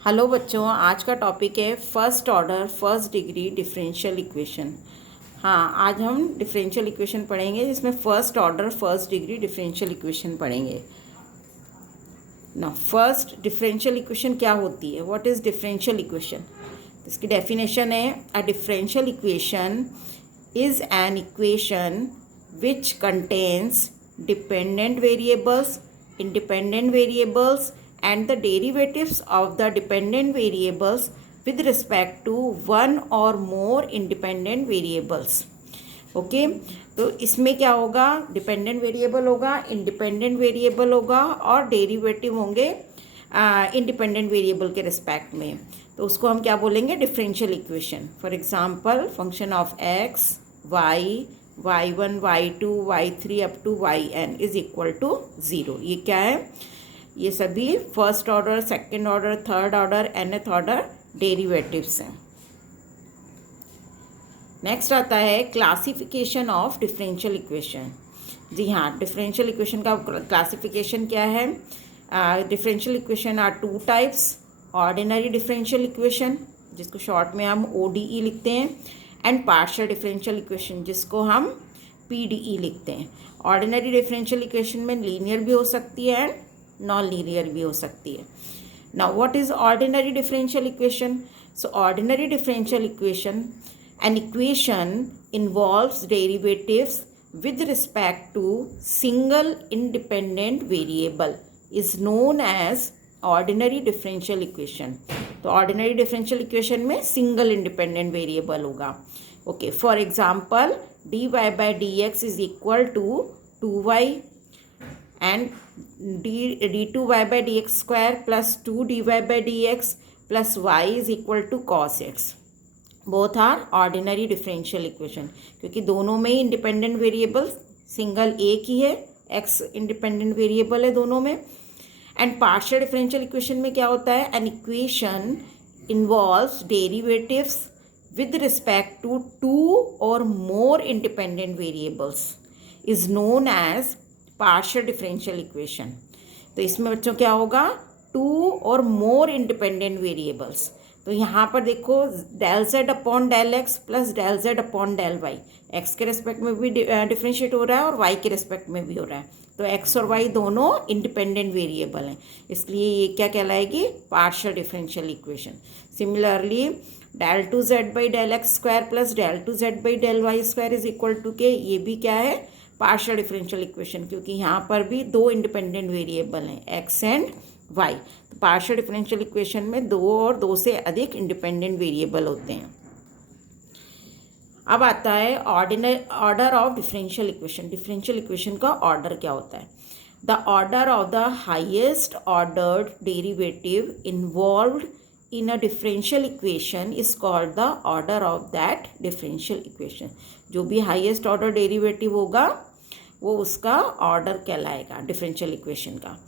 Hello बच्चों, आज का टॉपिक है first order first degree differential equation. हाँ, आज हम डिफरेंशियल इक्वेशन पढ़ेंगे जिसमें first order first degree differential equation पढ़ेंगे ना। फर्स्ट डिफरेंशियल इक्वेशन क्या होती है? What is differential equation? इसकी डेफिनेशन है a differential equation is an equation which contains dependent variables, independent variables and the derivatives of the dependent variables with respect to one or more independent variables. Okay, तो इसमें क्या होगा? Dependent variable होगा, independent variable होगा और derivative होंगे independent variable के respect में। तो उसको हम क्या बोलेंगे? Differential equation. For example, function of x y y1 y2 y3 up to yn is equal to 0। ये क्या है? ये सभी first order, second order, third order, nth order derivatives हैं। नेक्स्ट आता है क्लासिफिकेशन ऑफ डिफरेंशियल इक्वेशन। जी हाँ, डिफरेंशियल इक्वेशन का क्लासिफिकेशन क्या है? Differential equation are two types. Ordinary differential equation, जिसको शॉर्ट में हम ODE लिखते हैं, एंड पार्शियल डिफरेंशियल इक्वेशन, जिसको हम PDE लिखते हैं। ऑर्डिनरी डिफरेंशियल इक्वेशन में लीनियर भी हो सकती है एंड नॉन लीनियर भी हो सकती है। Now what is ordinary differential equation? So ordinary differential equation, N equation involves derivatives with respect to single independent variable is known as ordinary differential equation। तो ऑर्डिनरी डिफरेंशियल इक्वेशन में single independent variable होगा। Okay, for example dy by d x is equal to 2y and d2y by d x square plus 2dy by d x plus y is equal to cos x. Both are ordinary differential equation, क्योंकि दोनों में ही independent variable single एक ही है, x independent variable है दोनों में। And partial differential equation में क्या होता है? An equation involves derivatives with respect to two और more independent variables is known as partial differential equation. तो इसमें बच्चों क्या होगा? टू और मोर इंडिपेंडेंट वेरिएबल्स। तो यहाँ पर देखो, del z upon del x plus del z upon del y, x के रेस्पेक्ट में भी डिफ्रेंशिएट हो रहा है और वाई के रेस्पेक्ट में भी हो रहा है। तो एक्स और वाई दोनों इंडिपेंडेंट वेरिएबल हैं, इसलिए ये क्या कहलाएगी? Partial differential equation. Similarly del two z by del x square plus del two z by del y square is equal to k, ये भी क्या है? पार्शियल डिफरेंशियल इक्वेशन, क्योंकि यहाँ पर भी दो इंडिपेंडेंट वेरिएबल हैं, एक्स एंड वाई। तो पार्शियल डिफरेंशियल इक्वेशन में दो और दो से अधिक इंडिपेंडेंट वेरिएबल होते हैं। अब आता है order of differential equation. Differential equation का ऑर्डर क्या होता है? The order of the highest ordered derivative involved in a differential equation is called the order of that differential equation. जो भी हाईएस्ट ऑर्डर डेरिवेटिव होगा वो उसका ऑर्डर कहलाएगा डिफरेंशियल इक्वेशन का।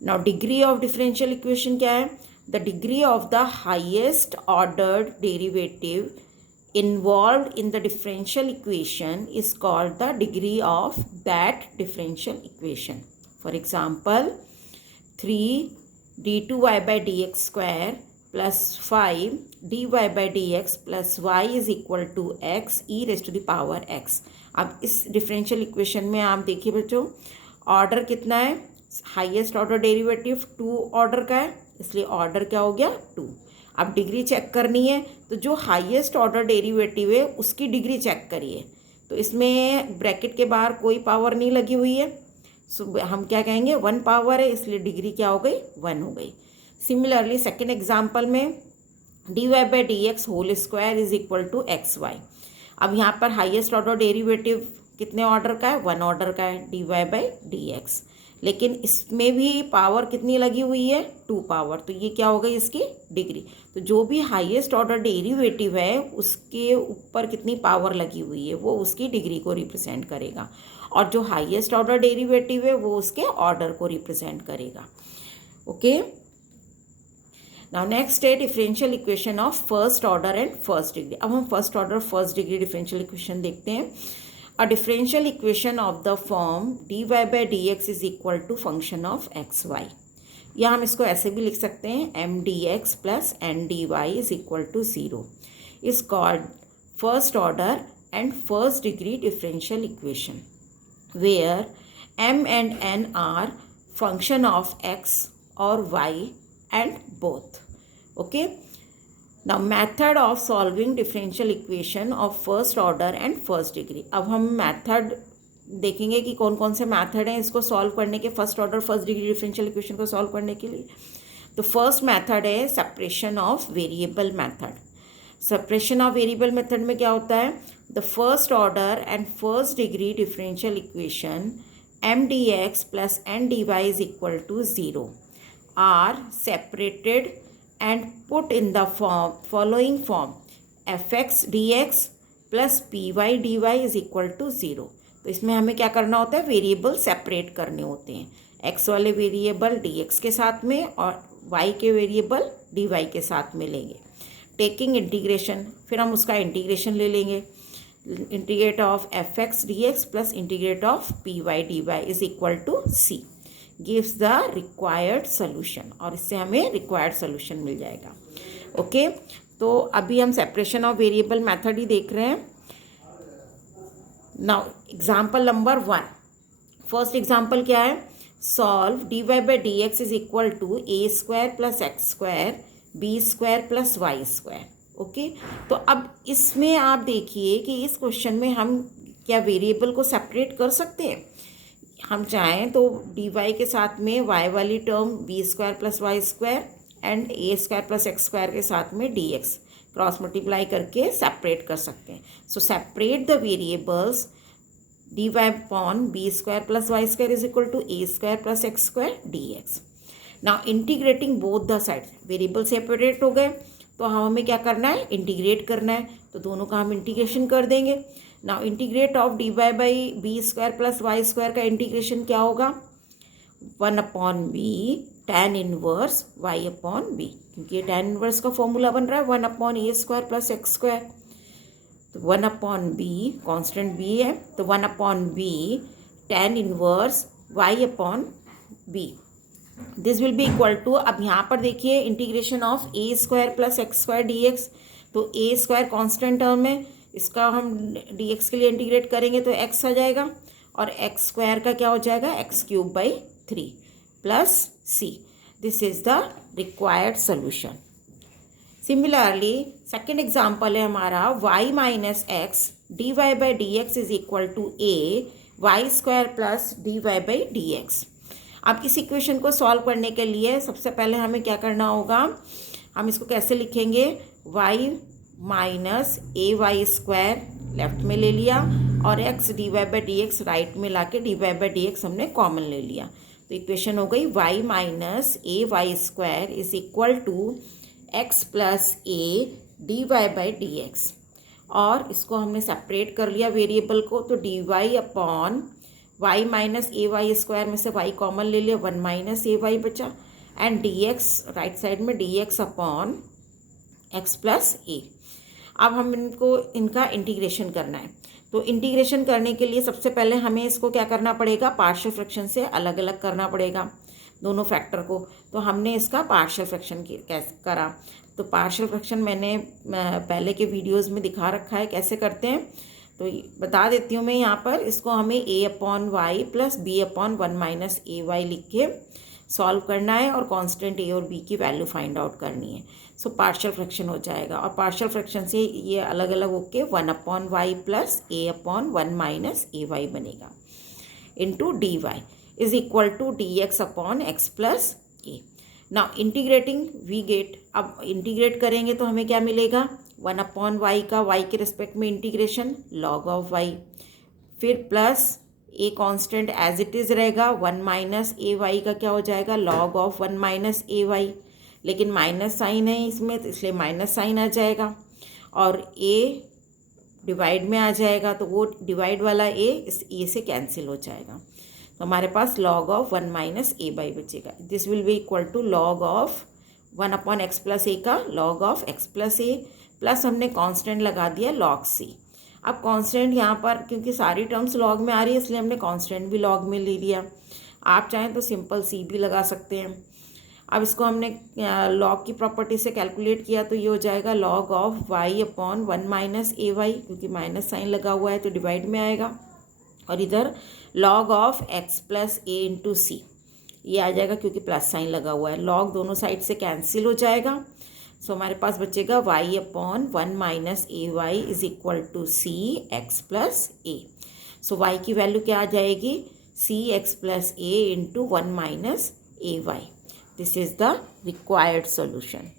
Now degree of differential equation क्या है? The degree of the highest ordered derivative involved in the differential equation is called the degree of that differential equation. For example, 3 d2y by dx square plus 5 dy by dx plus y is equal to x e raised to the power x। अब इस differential equation में आप देखिए बच्चों, order कितना है? Highest order derivative two order का है, इसलिए ऑर्डर क्या हो गया? 2। अब डिग्री चेक करनी है, तो जो हाईएस्ट ऑर्डर डेरिवेटिव है उसकी डिग्री चेक करिए। तो इसमें ब्रैकेट के बाहर कोई पावर नहीं लगी हुई है, सो हम क्या कहेंगे? 1 पावर है, इसलिए डिग्री क्या हो गई? 1 हो गई। सिमिलरली सेकेंड एग्जाम्पल में dy by d x whole square is equal to x y. अब यहाँ पर हाईएस्ट ऑर्डर डेरिवेटिव कितने ऑर्डर का है? 1 ऑर्डर का है, dy बाई डी एक्स। लेकिन इसमें भी पावर कितनी लगी हुई है? 2 पावर। तो ये क्या हो गई? इसकी डिग्री। तो जो भी हाईएस्ट ऑर्डर डेरिवेटिव है उसके ऊपर कितनी पावर लगी हुई है वो उसकी डिग्री को रिप्रेजेंट करेगा, और जो हाईएस्ट ऑर्डर डेरिवेटिव है वो उसके ऑर्डर को रिप्रेजेंट करेगा। ओके, नाउ नेक्स्ट है differential equation of first order and first degree. अब हम first order first degree differential equation देखते हैं। A differential equation of the form dy by dx is equal to function of xy या हम इसको ऐसे भी लिख सकते हैं m d x plus n d y is equal to 0 is called first order and first degree differential equation where m and n are function of x or y and both. Okay. Now method of solving differential equation of first order and first degree. अब हम method देखेंगे कि कौन कौन से method हैं इसको solve करने के, first order first degree differential equation को सॉल्व करने के लिए. तो फर्स्ट मेथड है separation of variable method. Separation of variable method में क्या होता है, the first order and first degree differential equation m dx plus n dy is equal to 0 are separated and put in the following form fx dx plus py dy is equal to 0. तो इसमें हमें क्या करना होता है, variable separate करने होते हैं. x वाले वेरिएबल dx के साथ में और y के वेरिएबल dy के साथ में लेंगे. टेकिंग इंटीग्रेशन, फिर हम उसका इंटीग्रेशन ले लेंगे. Integrate of f x d x plus integrate of p y d y is equal to c gives the required solution. और इससे हमें रिक्वायर्ड सोल्यूशन मिल जाएगा. ओके तो अभी हम सेपरेशन ऑफ वेरिएबल मेथड ही देख रहे हैं. Now example number 1. First example क्या है, solve d y by d x is equal to a square plus x square b square plus y square. Okay तो अब इसमें आप देखिए कि इस क्वेश्चन में हम क्या वेरिएबल को सेपरेट कर सकते हैं. हम चाहें तो डी वाई के साथ में वाई वाली term b square plus y square and a square plus x square के साथ में डी एक्स क्रॉस मल्टीप्लाई करके सेपरेट कर सकते हैं. So separate the variables d y upon b square plus y square is equal to a square plus x square d x. Now integrating both the sides, variable separate हो गए तो हमें क्या करना है, इंटीग्रेट करना है. तो दोनों का हम इंटीग्रेशन कर देंगे. Now integrate of d y by b square plus y square का इंटीग्रेशन क्या होगा, 1 upon b tan inverse y upon b, क्योंकि ये tan इनवर्स का फॉर्मूला बन रहा है 1 upon a square plus x square. तो 1 अपॉन बी कॉन्स्टेंट बी है, तो 1 upon b tan inverse y upon b. This will be equal to, अब यहाँ पर देखिए integration of a square plus x square d x. तो a square constant term है, इसका हम डी एक्स के लिए इंटीग्रेट करेंगे तो एक्स आ जाएगा और एक्स स्क्वायर का क्या हो जाएगा, x cube by 3 plus c. This is the required solution. Similarly second example है हमारा y minus x d y by d x is equal to a y square plus d y by d x. अब इस equation को solve करने के लिए सबसे पहले हमें क्या करना होगा, हम इसको कैसे लिखेंगे, y minus a y square left में ले लिया और x d y by d x right में लाके d y by d x हमने कॉमन ले लिया. तो इक्वेशन हो गई y minus a y square is equal to x plus a d y by d x. और इसको हमने सेपरेट कर लिया वेरिएबल को, तो d y upon y minus a y square में से y कॉमन ले लिया, 1 माइनस ए वाई बचा and d x right side में d x upon x plus a. अब हम इनका इंटीग्रेशन करना है. तो इंटीग्रेशन करने के लिए सबसे पहले हमें इसको क्या करना पड़ेगा, पार्शियल फ्रैक्शन से अलग अलग करना पड़ेगा दोनों फैक्टर को. तो हमने इसका पार्शियल फ्रैक्शन कैसे करा, तो पार्शियल फ्रैक्शन मैंने पहले के वीडियोज़ में दिखा रखा है कैसे करते हैं. तो बता देती हूँ मैं यहाँ पर, इसको हमें a upon y plus b upon 1 minus a y लिख के सॉल्व करना है और कांस्टेंट a और b की वैल्यू फाइंड आउट करनी है. सो पार्शियल फ्रैक्शन हो जाएगा और पार्शियल फ्रैक्शन से ये अलग अलग होके 1 upon y plus a upon 1 minus a y बनेगा into d y is equal to d x upon x plus a. Now integrating we get, अब इंटीग्रेट करेंगे तो हमें क्या मिलेगा, 1 अपॉन वाई का वाई के रिस्पेक्ट में इंटीग्रेशन लॉग ऑफ वाई, फिर plus a constant as it is रहेगा, 1 माइनस ए वाई का क्या हो जाएगा, log of 1 minus a Y. लेकिन माइनस साइन है इसमें तो इसलिए माइनस साइन आ जाएगा और ए डिवाइड में आ जाएगा तो वो डिवाइड वाला ए इस ए से कैंसिल हो जाएगा. तो हमारे पास log of 1 minus a y बचेगा. This will be equal to log of 1 upon x plus a का log of x plus a plus हमने कांस्टेंट लगा दिया लॉग सी. अब कांस्टेंट यहाँ पर क्योंकि सारी टर्म्स लॉग में आ रही है इसलिए हमने कांस्टेंट भी लॉग में ले लिया. आप चाहें तो सिंपल सी भी लगा सकते हैं. अब इसको हमने लॉग की प्रॉपर्टी से कैलकुलेट किया तो ये हो जाएगा log of y upon 1 minus a y, क्योंकि माइनस साइन लगा हुआ है तो डिवाइड में आएगा, और इधर log of x plus a into c, ये आ जाएगा क्योंकि प्लस साइन लगा हुआ है। log दोनों साइड से कैंसिल हो जाएगा, सो हमारे पास बचेगा y upon 1 minus a y is equal to c x plus a. So y की वैल्यू क्या आ जाएगी, c x plus a into 1 minus a y. This is the required solution.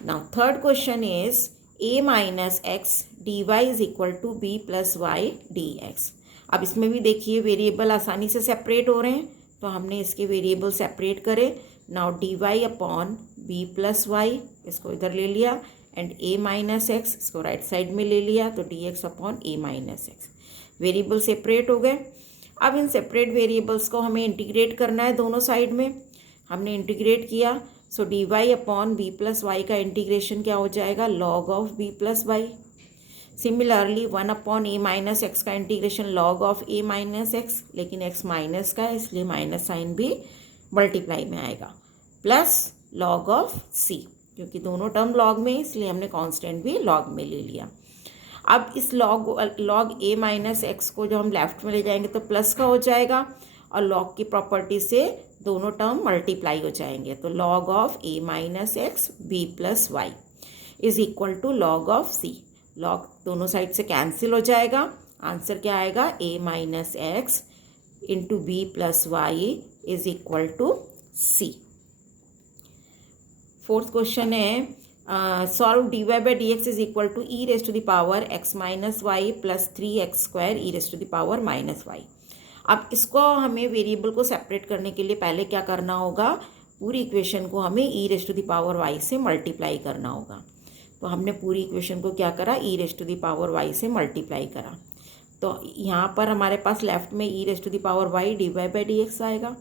Now third question is a minus x d y is equal to b plus y d x. अब इसमें भी देखिए variable आसानी से separate हो रहे हैं, तो हमने इसके वेरिएबल सेपरेट करे। Now d y upon b plus y, इसको इधर ले लिया, एंड ए माइनस एक्स, इसको राइट साइड में ले लिया, तो d x upon a minus x. Variable separate हो गए। अब इन सेपरेट वेरिएबल्स को हमें इंटीग्रेट करना है दोनों साइड में। हमने इंटीग्रेट किया, so d y upon b plus y का इंटीग्रेशन क्या हो जाएगा, log of b plus y. Similarly 1 upon a minus x का integration log of a minus x, लेकिन एक्स माइनस का है इसलिए माइनस साइन भी मल्टीप्लाई में आएगा, प्लस लॉग ऑफ सी, क्योंकि दोनों टर्म लॉग में इसलिए हमने कांस्टेंट भी लॉग में ले लिया। अब इस लॉग ए माइनस एक्स को जब हम लेफ्ट में ले जाएंगे तो प्लस का हो जाएगा, और लॉग की प्रॉपर्टी से दोनों टर्म मल्टीप्लाई हो जाएंगे, तो log of a minus x b plus y is equal to log of c. Log दोनों साइड से कैंसिल हो जाएगा, आंसर क्या आएगा, a minus x into b plus y is equal to c. Fourth question है solve d y by d x is equal to e raise to the power x minus y plus 3x square e raise to the power minus y. अब इसको हमें variable को separate करने के लिए पहले क्या करना होगा, पूरी इक्वेशन को हमें e raise to the power y से मल्टीप्लाई करना होगा। तो हमने पूरी इक्वेशन को क्या करा, e raise to the power y से मल्टीप्लाई करा। तो यहाँ पर हमारे पास लेफ्ट में e raise to the power y d y by d x आएगा,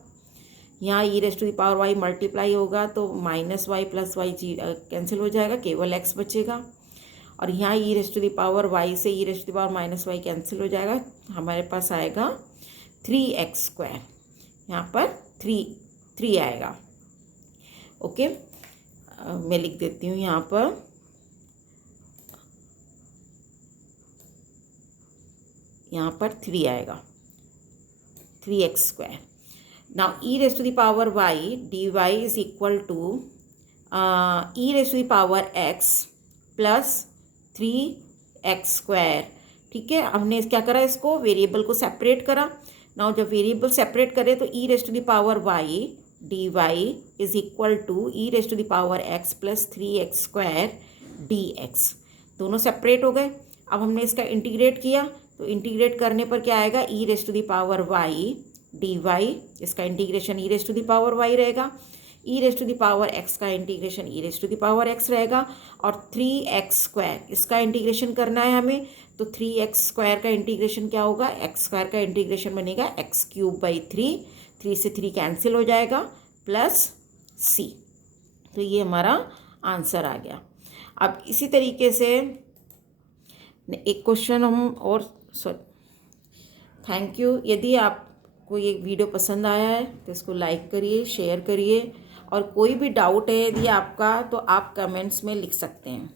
यहाँ e raise to the power y multiply होगा तो minus y plus y cancel हो जाएगा, केवल एक्स बचेगा, और यहाँ e raise to the power y से e raise to the power minus y cancel हो जाएगा, हमारे पास आएगा 3x स्क्वायर, यहाँ पर 3 आएगा। ओके, मैं लिख देती हूँ यहाँ पर, यहाँ पर 3 आएगा, 3x square. Now e raise to the power y d y is equal to e raise to the power x plus 3x square. ठीक है, हमने क्या करा, इसको वेरिएबल को सेपरेट करा। नाउ जब वेरिएबल सेपरेट करें तो e raise to the power y d y is equal to e raise to the power x plus 3x square d x. दोनों सेपरेट हो गए। अब हमने इसका इंटीग्रेट किया, तो इंटीग्रेट करने पर क्या आएगा, e raise to the power y d y, इसका integration e raise to the power y रहेगा, e raise to the power x का integration e raise to the power x रहेगा, और 3x स्क्वायर इसका इंटीग्रेशन करना है हमें, तो 3x स्क्वायर का इंटीग्रेशन क्या होगा, एक्स स्क्वायर का इंटीग्रेशन बनेगा एक्स क्यूब बाई 3 से 3 कैंसिल हो जाएगा, प्लस सी। तो ये हमारा आंसर आ गया। अब इसी तरीके से एक क्वेश्चन हम और थैंक यू। यदि आपको ये वीडियो पसंद आया है तो इसको लाइक करिए, शेयर करिए, और कोई भी डाउट है यदि आपका तो आप कमेंट्स में लिख सकते हैं।